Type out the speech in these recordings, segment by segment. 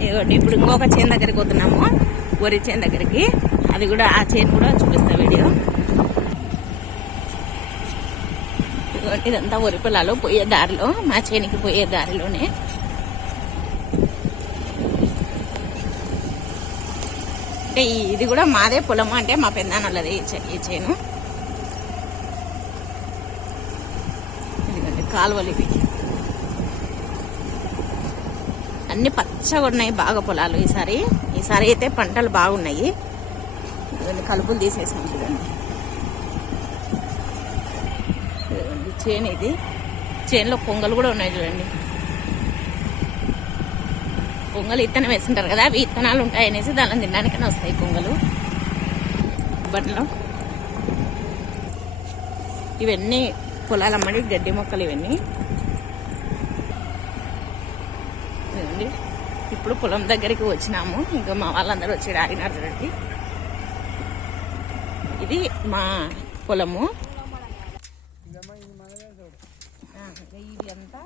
ఇదిగోండి ఇప్పుడు ఇంకొక చేను దగ్గరికి పోతున్నాము. వరి చేను దగ్గరికి. అది కూడా ఆ చేను కూడా చూపిస్తా వీడియో. ఇదంతా వరి పొలాలు పోయే దారిలో మా చేనికి పోయే దారిలోనే. అంటే ఇది కూడా మాదే పొలము అంటే మా పెద్దనాన్నలది ఈ చే- ఈ చేను. ఇదిగోండి కాలువలు ఇవి. అన్ని పచ్చగా ఉన్నాయి బాగా పొలాలు ఈసారి. ఈసారి అయితే పంటలు బాగున్నాయి. కలుపులు తీసేసాం చూడండి. చేను ఇది. చేనులో పొంగలు కూడా ఉన్నాయి చూడండి. పొంగలు ఇత్తనం వేస్తుంటారు కదా అవి ఇత్తనాలు ఉంటాయనేసి దానిలో తినడానికైనా వస్తాయి పొంగలు. బట్టలు. ఇవన్నీ పొలాలమ్మడి గడ్డి మొక్కలు ఇవన్నీ. ఇదండి ఇప్పుడు పొలం దగ్గరికి వచ్చినాము. ఇంకా మా వాళ్ళందరూ వచ్చి ఆగినారు చూడండి. ఇది మా పొలము. ఆ, ఇది అంతా.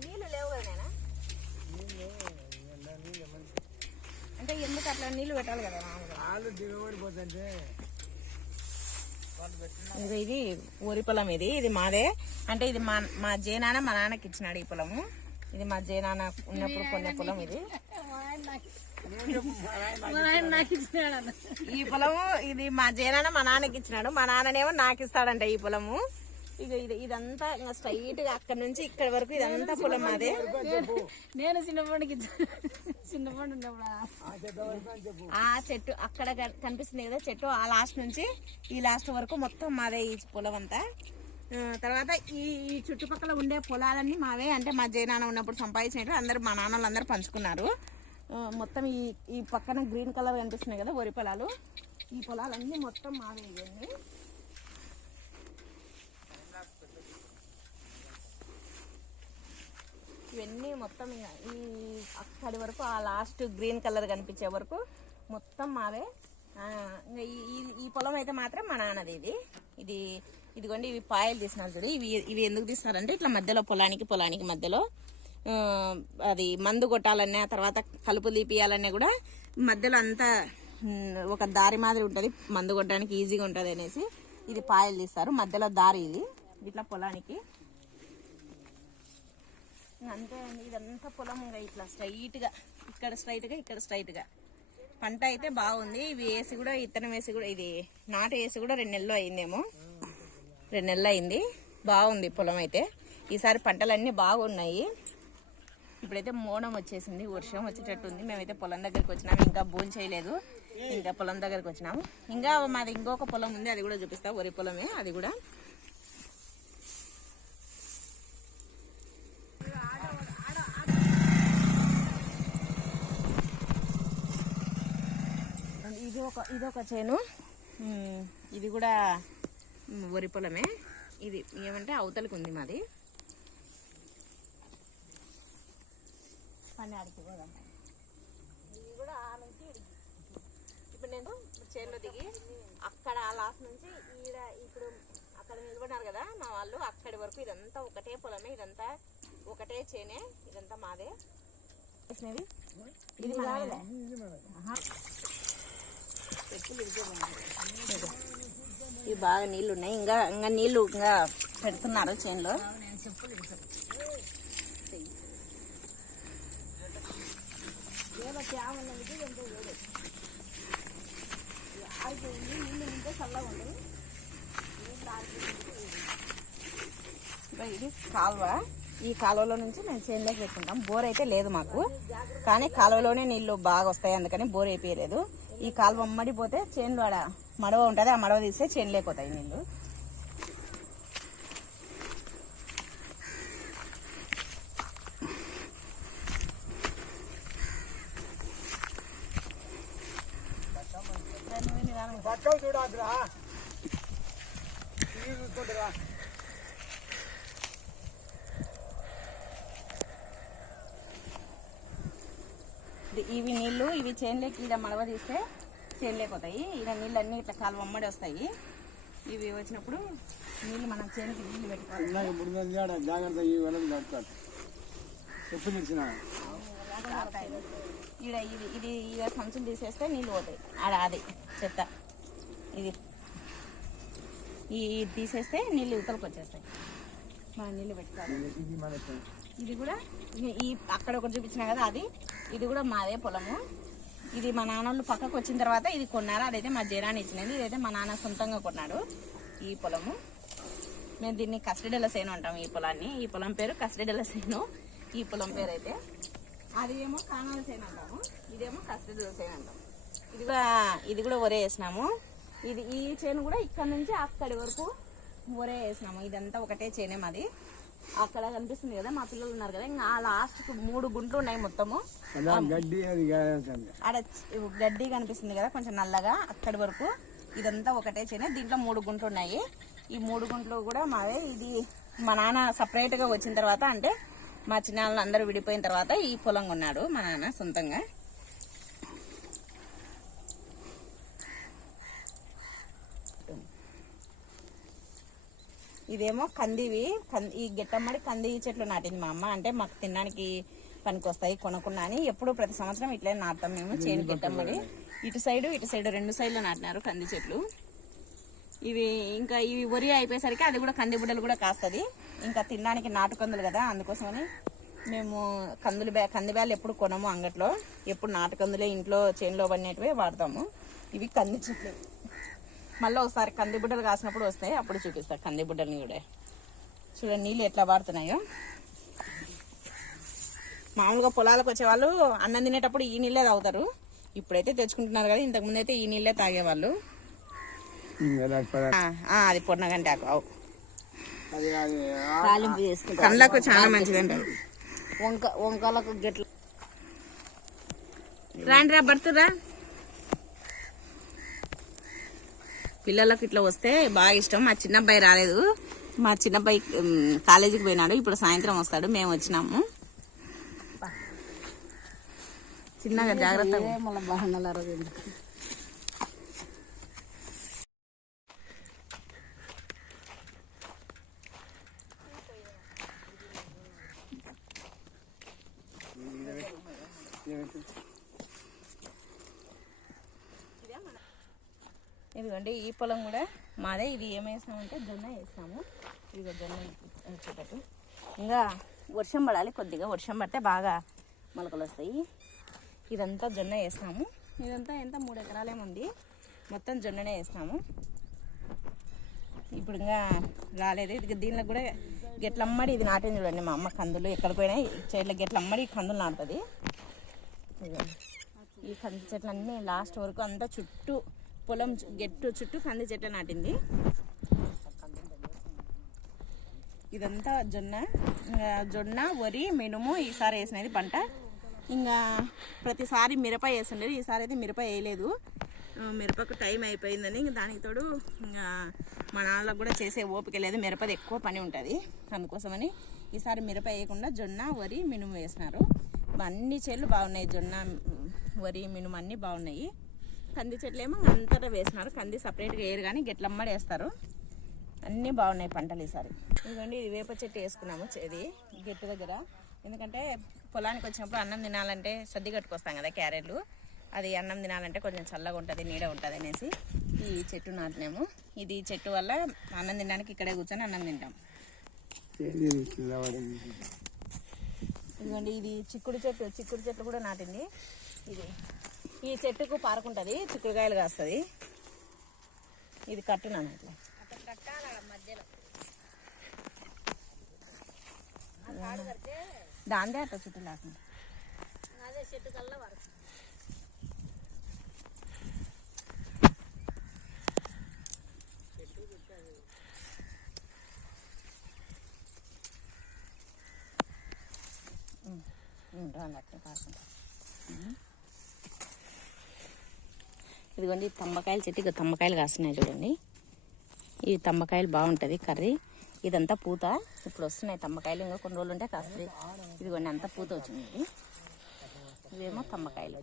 నీళ్ళు లేవు కదా? అంటే ఎందుకు అట్లా నీళ్ళు పెట్టాలి కదా వాళ్ళు దిగబడిపోతుంటే ఇది ఊరి పొలం ఇది. ఇది మాదే. అంటే ఇది మా మా జేనాన్న మా నాన్నకి ఇచ్చినాడు ఈ పొలము. ఇది మా జేనాన్న ఉన్నప్పుడు కొనే పొలం ఇది. ఈ పొలము ఇది మా జేనాన్న మా నాన్నకి ఇచ్చినాడు. మా నాన్ననేమో నాకు ఇస్తాడంట ఈ పొలము. ఇక ఇది ఇదంతా ఇంకా స్ట్రైట్గా అక్కడ నుంచి ఇక్కడ వరకు ఇదంతా పొలం మాదే. నేను చిన్నప్పటికి చిన్నప్పటి ఆ చెట్టు అక్కడ కన్- కనిపిస్తుంది కదా చెట్టు ఆ లాస్ట్ నుంచి ఈ లాస్ట్ వరకు మొత్తం మాదే ఈ పొలం అంతా తర్వాత ఈ ఈ చుట్టుపక్కల ఉండే పొలాలన్నీ మావే. అంటే మా జయనాన్న ఉన్నప్పుడు సంపాదించినట్టు అందరూ మా నాన్నలందరూ పంచుకున్నారు. మొత్తం ఈ ఈ పక్కన గ్రీన్ కలర్ కనిపిస్తున్నాయి కదా వరి పొలాలు. ఈ పొలాలన్నీ మొత్తం మావే ఇవన్నీ. ఇవన్నీ మొత్తం ఇక ఈ అక్కడి వరకు ఆ లాస్ట్ గ్రీన్ కలర్ కనిపించే వరకు మొత్తం మావే. ఈ- ఈ పొలం అయితే మాత్రం మా నాన్నది ఇది. ఇది ఇదిగోండి ఇవి పాయలు తీసినారు చూడు. ఇవి ఇవి ఎందుకు తీస్తారంటే ఇట్లా మధ్యలో పొలానికి పొలానికి మధ్యలో అది మందు కొట్టాలన్నా తర్వాత కలుపు తీపియాలన్నా కూడా మధ్యలో అంతా ఒక దారి మాదిరి ఉంటుంది. మందు కొట్టడానికి ఈజీగా ఉంటుంది అనేసి ఇది పాయలు తీస్తారు. మధ్యలో దారి ఇది. ఇట్లా పొలానికి. అంతే అండి. ఇదంతా పొలం ఇంకా ఇట్లా స్ట్రైట్గా ఇక్కడ స్ట్రైట్గా ఇక్కడ స్ట్రైట్గా పంట అయితే బాగుంది. ఇవి వేసి కూడా ఇత్తనం వేసి కూడా ఇది నాటు వేసి కూడా రెండు నెలలు అయిందేమో. రెండు నెలలు అయింది బాగుంది పొలం అయితే. ఈసారి పంటలన్నీ బాగున్నాయి. ఇప్పుడైతే మోడం వచ్చేసింది వర్షం వచ్చేటట్టు ఉంది. మేమైతే పొలం దగ్గరికి వచ్చినాము ఇంకా భోజనం చేయలేదు. ఇంకా పొలం దగ్గరికి వచ్చినాము. ఇంకా మాది ఇంకొక పొలం ఉంది అది కూడా చూపిస్తా. వరి పొలమే అది కూడా. ఇది ఒక ఇది ఒక చేను. ఇది కూడా వరి పొలమే. ఇది ఏమంటే అవతలకి ఉంది మాది. పని ఆడికి పోదాం. ఇది కూడా ఆ నుంచి. ఇప్పుడు నేను చేనులో దిగి అక్కడ ఆ లాస్ట్ నుంచి ఈడ ఇప్పుడు అక్కడ నిలబడినారు కదా మా వాళ్ళు అక్కడి వరకు ఇదంతా ఒకటే పొలమే ఇదంతా ఒకటే చేనే ఇదంతా మాదే? ఇది. ఇవి బాగా నీళ్ళు ఉన్నాయి ఇంకా ఇంకా నీళ్ళు ఇంకా పెడుతున్నారు చేనులో. ఇది కాలువ. ఈ కాలువలో నుంచి మేము చేనులోకి పెట్టుకుంటాం. బోర్ అయితే లేదు మాకు. కానీ కాలువలోనే నీళ్ళు బాగా వస్తాయి. అందుకని బోర్ అయిపోయలేదు ఈ కాలువ అమ్మడిపోతే చేనులో ఆడ మడవ ఉంటుంది ఆ మడవ తీస్తే చేను నీళ్ళు. నీళ్ళు పక్కకు చూడద్దురా ఇవి నీళ్ళు ఇవి నీళ్ళు ఇవి మడవ తీస్తే చేను లేకపోతాయి ఈడ నీళ్ళు అన్ని ఇట్లా కాలువ అమ్మడి వస్తాయి. ఇవి వచ్చినప్పుడు నీళ్ళు మనం చేనుకి నీళ్ళు పెట్టుకోవాలి. జాగ్రత్త ఈ ఈడ ఇది ఇది ఇక సంచులు తీసేస్తే నీళ్ళు పోతాయి. ఆడ అది చెత్త. ఇది. ఈ ఇది తీసేస్తే నీళ్ళు ఇవతలకు వచ్చేస్తాయి. మనం నీళ్ళు పెట్టుకోవాలి. ఇది కూడా ఈ అక్కడ ఒకటి చూపించిన కదా అది. ఇది కూడా మాదే పొలము. ఇది మా నాన్నోళ్ళు పక్కకు వచ్చిన తర్వాత ఇది కొన్నారు? అదైతే మా జీరాన్ని ఇచ్చినది. ఇదైతే మా నాన్న సొంతంగా కొన్నాడు ఈ పొలము. మేము దీన్ని కస్టడీల సేను అంటాం ఈ పొలాన్ని. ఈ పొలం పేరు కస్టడీల సేను. ఈ పొలం పేరు అయితే అది ఏమో కానాల సేను అంటాము. ఇదేమో కస్టడీల సేను అంటాం. ఇది కూడా ఇది కూడా ఒరే వేసినాము. ఇది ఈ చేను కూడా ఇక్కడ నుంచి అక్కడి వరకు ఒరే వేసినాము. ఇదంతా ఒకటే చేనే మాది. అక్కడ కనిపిస్తుంది కదా మా పిల్లలు ఉన్నారు కదా ఇంకా లాస్ట్ మూడు గుంట్లు ఉన్నాయి మొత్తము. గడ్డి ఆడ గడ్డి కనిపిస్తుంది కదా కొంచెం నల్లగా అక్కడి వరకు. ఇదంతా ఒకటే చేనే దీంట్లో మూడు గుంట్లు ఉన్నాయి. ఈ మూడు గుంట్లు కూడా మావే ఇది మా నాన్న సపరేట్గా వచ్చిన తర్వాత అంటే మా చిన్నాళ్ళు అందరూ విడిపోయిన తర్వాత ఈ పొలం కొన్నాడు మా నాన్న సొంతంగా. ఇదేమో కందివి. కం- ఈ గిట్టమ్మడి కంది చెట్లు నాటింది మా అమ్మ. అంటే మాకు తినడానికి పనికి వస్తాయి కొనుక్కున్నా అని ఎప్పుడు ప్రతి సంవత్సరం ఇట్లే నాటుతాం మేము చేను గిట్టమ్మడి. ఇటు సైడు ఇటు సైడు రెండు సైడ్లు నాటినారు కంది చెట్లు. ఇవి ఇంకా ఇవి వరి అయిపోయేసరికి అది కూడా కంది బుడ్డలు కూడా కాస్తుంది. ఇంకా తినడానికి నాటు కందులు కదా అందుకోసమని మేము కందులు బ్యా కంది బ్యాలు ఎప్పుడు కొనము అంగట్లో. ఎప్పుడు నాటు కందులే ఇంట్లో చేనులో పడినట్టువే వాడతాము. ఇవి కంది చెట్లు. మళ్ళీ ఒకసారి కంది బుడ్డలు కాసినప్పుడు వస్తాయి అప్పుడు చూపిస్తా కంది బుడ్డల్ని కూడా. చూడండి నీళ్ళు ఎట్లా వాడుతున్నాయో. మామూలుగా పొలాలకు వచ్చే వాళ్ళు అన్నం తినేటప్పుడు ఈ నీళ్ళే తాగుతారు. ఇప్పుడైతే తెచ్చుకుంటున్నారు కదా ఇంతకు ముందు అయితే ఈ నీళ్ళే తాగేవాళ్ళు అది పొన్నగంటే ఆకు కళ్ళకు చాలా మంచిదంట వంక వంకాలకు గిట్ల రాండి రా పిల్లలకు ఇట్లా వస్తే బాగా ఇష్టం. మా చిన్నబ్బాయి రాలేదు. మా చిన్నబ్బాయి కాలేజీకి పోయినాడు. ఇప్పుడు సాయంత్రం వస్తాడు. మేము వచ్చినాము. చిన్నగా జాగ్రత్తగా మళ్ళీ బాగుండాలి ఆ రోజు ఎందుకు ఇదిగోండి ఈ పొలం కూడా మాదే. ఇది ఏం జొన్న వేసాము. ఇదిగో జొన్న వచ్చేటట్టు ఇంకా వర్షం పడాలి కొద్దిగా వర్షం పడితే బాగా మొలకలు వస్తాయి. ఇదంతా జొన్న వేస్తాము ఇదంతా ఎంత? మూడు ఎకరాలేముంది మొత్తం జొన్ననే వేసినాము. ఇప్పుడు ఇంకా రాలేదు. ఇది దీనిలో కూడా గెట్లమ్మడి ఇది నాటింది చూడండి మా అమ్మ కందులు. ఎక్కడ పోయినా చెట్ల గెట్లమ్మడి కందులు నాటుతుంది. ఈ కంది చెట్లన్నీ లాస్ట్ వరకు అంతా చుట్టూ పొలం గెట్టు చుట్టూ కంది చెట్లు నాటింది. ఇదంతా జొన్న. ఇంకా జొన్న వరి మినుము ఈసారి వేసినది పంట. ఇంకా ప్రతిసారి మిరప వేసిండేది ఈసారి అయితే మిరప వేయలేదు. మిరపకు టైం అయిపోయిందని ఇంకా దానికి తోడు ఇంకా మా నాన్నలకు కూడా చేసే ఓపిక లేదు. మిరపది ఎక్కువ పని ఉంటుంది అందుకోసమని ఈసారి మిరప వేయకుండా జొన్న వరి మినుము వేసినారు. అన్ని చెట్లు బాగున్నాయి. జొన్న వరి మినుము అన్నీ బాగున్నాయి. కంది చెట్లు ఏమో అంతటా వేసినారు. కంది సపరేట్గా వేయరు కానీ గెట్లమ్మడి వేస్తారు. అన్నీ బాగున్నాయి పంటలు ఈసారి. ఇదిగోండి ఇది వేప చెట్టు వేసుకున్నాము ఇది గెట్టు దగ్గర. ఎందుకంటే పొలానికి వచ్చినప్పుడు అన్నం తినాలంటే సర్ది కట్టుకొస్తాం కదా క్యారెట్లు. అది అన్నం తినాలంటే కొంచెం చల్లగా ఉంటుంది నీడ ఉంటుంది అనేసి ఈ చెట్టు నాటినాము. ఇది చెట్టు వల్ల అన్నం తినడానికి ఇక్కడే కూర్చొని అన్నం తింటాం. ఇదిగోండి ఇది చిక్కుడు చెట్టు చిక్కుడు చెట్టు కూడా నాటింది. ఇది ఈ చెట్టుకు పారుకుంటుంది చిక్కుడుకాయలు కాస్తుంది. ఇది కట్టున్నాను ఇట్లా దాందే అట్లా చుట్టూ లేకుండా. చెట్టు కల్లా వరకు రాండి అట్లా పారుకుంటా ఇదిగోండి ఈ తమ్మకాయల చెట్టు ఇక తమ్మకాయలు కాస్తున్నాయి చూడండి. ఈ తమ్మకాయలు బాగుంటుంది కర్రీ. ఇదంతా పూత. ఇప్పుడు వస్తున్నాయి తమ్మకాయలు ఇంకా కొన్ని రోజులు ఉంటే కాస్తాయి. ఇదిగోండి అంతా పూత వచ్చింది. ఇవేమో తమ్మకాయలు.